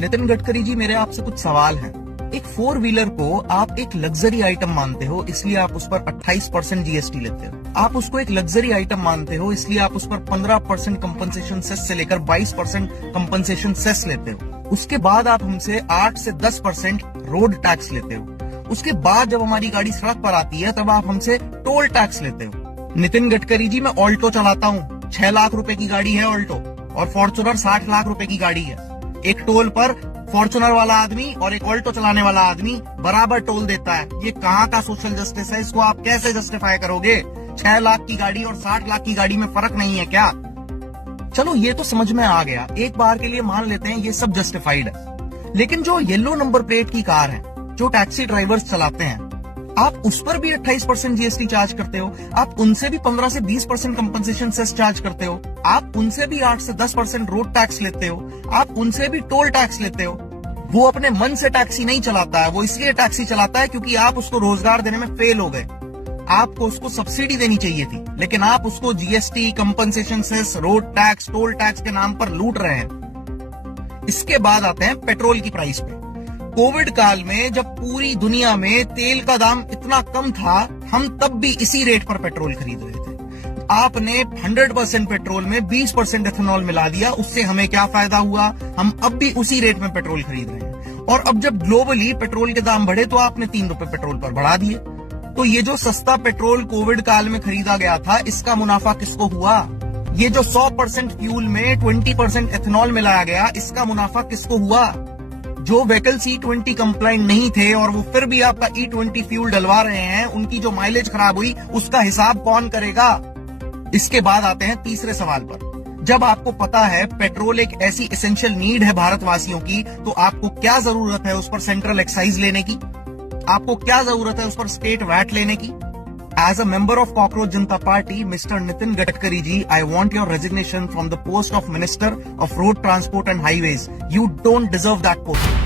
नितिन गडकरी जी, मेरे आपसे कुछ सवाल हैं। एक फोर व्हीलर को आप एक लग्जरी आइटम मानते हो, इसलिए आप उस पर 28% जीएसटी लेते हो। आप उसको एक लग्जरी आइटम मानते हो, इसलिए आप उस पर 15% कंपनसेशन सेस से लेकर 22% कंपनसेशन सेस लेते हो। उसके बाद आप हमसे 8 से 10% रोड टैक्स लेते हो। उसके बाद जब हमारी गाड़ी सड़क पर आती है तब आप हमसे टोल टैक्स लेते हो। नितिन गडकरी जी, मैं ऑल्टो चलाता हूँ, 6 लाख रुपए की गाड़ी है ऑल्टो, और फॉर्च्यूनर 60 लाख रुपए की गाड़ी है। एक टोल पर फॉर्च्यूनर वाला आदमी और एक ऑल्टो चलाने वाला आदमी बराबर टोल देता है। ये कहाँ का सोशल जस्टिस है? इसको आप कैसे जस्टिफाई करोगे? 6 लाख की गाड़ी और 60 लाख की गाड़ी में फर्क नहीं है क्या? चलो ये तो समझ में आ गया, एक बार के लिए मान लेते हैं ये सब जस्टिफाइड है। लेकिन जो येलो नंबर प्लेट की कार है, जो टैक्सी ड्राइवर्स चलाते हैं, आप उस पर भी 28% जीएसटी चार्ज करते हो। आप उनसे भी 15 से 20% कंपनसेशन सेस चार्ज करते हो। आप उनसे भी 8 से 10% रोड टैक्स लेते हो। आप उनसे भी टोल टैक्स लेते हो। वो अपने मन से टैक्सी नहीं चलाता है, वो इसलिए टैक्सी चलाता है क्योंकि आप उसको रोजगार देने में फेल हो गए। आपको उसको सब्सिडी देनी चाहिए थी, लेकिन आप उसको GST, compensation cess, road tax, toll tax के नाम पर लूट रहे हैं। इसके बाद आते हैं पेट्रोल की प्राइस पे। कोविड काल में जब पूरी दुनिया में तेल का दाम इतना कम था, हम तब भी इसी रेट पर पेट्रोल खरीद रहे थे। आपने 100% पेट्रोल में 20% एथेनॉल मिला दिया, उससे हमें क्या फायदा हुआ? हम अब भी उसी रेट में पेट्रोल खरीद रहे हैं। और अब जब ग्लोबली पेट्रोल के दाम बढ़े तो आपने 3 रुपए पेट्रोल पर बढ़ा दिए। तो ये जो सस्ता पेट्रोल कोविड काल में खरीदा गया था, इसका मुनाफा किसको हुआ? ये जो 100% फ्यूल में 20% एथेनॉल मिलाया गया, इसका मुनाफा किसको हुआ? जो व्हीकल्स E20 कंप्लाइंट नहीं थे और वो फिर भी आपका E20 फ्यूल डलवा रहे हैं, उनकी जो माइलेज खराब हुई, उसका हिसाब कौन करेगा? इसके बाद आते हैं तीसरे सवाल पर। जब आपको पता है पेट्रोल एक ऐसी एसेंशियल नीड है भारतवासियों की, तो आपको क्या जरूरत है उस पर सेंट्रल एक्साइज लेने की? आपको क्या जरूरत है उस पर स्टेट वैट लेने की? As a member of Cockroach Janata Party, Mr. Nitin Gadkari ji, I want your resignation from the post of Minister of Road Transport and Highways. You don't deserve that post.